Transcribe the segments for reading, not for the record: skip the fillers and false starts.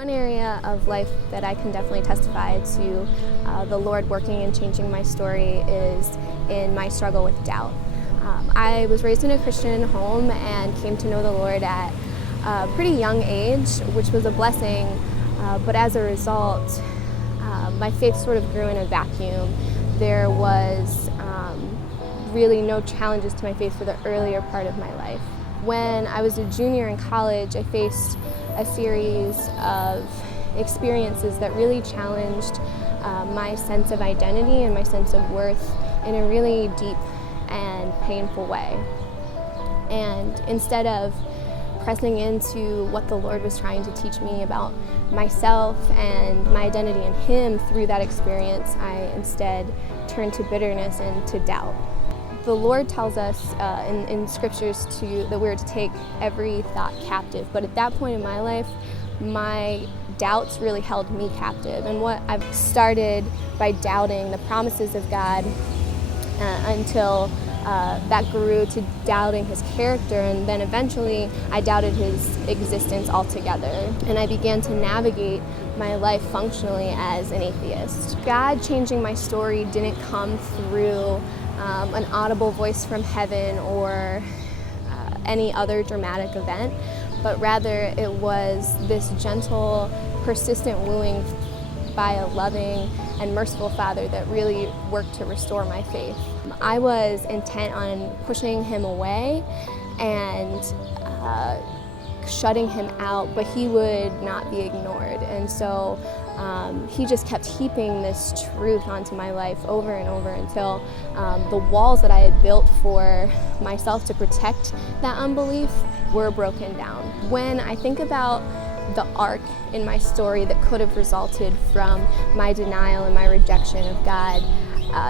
One area of life that I can definitely testify to the Lord working and changing my story is in my struggle with doubt. I was raised in a Christian home and came to know the Lord at a pretty young age, which was a blessing, but as a result, my faith sort of grew in a vacuum. There was really no challenges to my faith for the earlier part of my life. When I was a junior in college, I faced a series of experiences that really challenged my sense of identity and my sense of worth in a really deep and painful way. And instead of pressing into what the Lord was trying to teach me about myself and my identity in Him through that experience, I instead turned to bitterness and to doubt. The Lord tells us in scriptures that we're to take every thought captive, but at that point in my life, my doubts really held me captive. And what I've started by doubting the promises of God until that grew to doubting His character, and then eventually I doubted His existence altogether. And I began to navigate my life functionally as an atheist. God changing my story didn't come through an audible voice from heaven or any other dramatic event, but rather it was this gentle, persistent wooing by a loving and merciful Father that really worked to restore my faith. I was intent on pushing Him away and shutting Him out, but He would not be ignored. And so He just kept heaping this truth onto my life over and over until the walls that I had built for myself to protect that unbelief were broken down. When I think about the arc in my story that could have resulted from my denial and my rejection of God,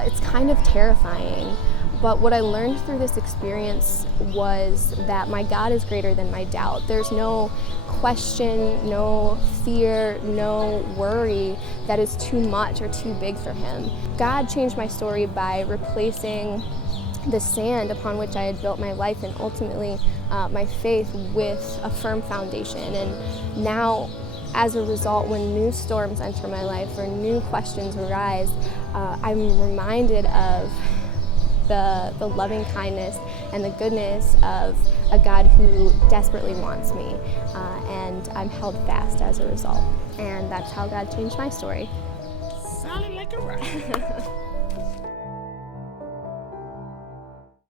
it's kind of terrifying. But what I learned through this experience was that my God is greater than my doubt. There's no question, no fear, no worry that is too much or too big for Him. God changed my story by replacing the sand upon which I had built my life and ultimately my faith with a firm foundation. And now, as a result, when new storms enter my life or new questions arise, I'm reminded of the loving kindness and the goodness of a God who desperately wants me, and I'm held fast as a result. And that's how God changed my story. Sounded like a rock.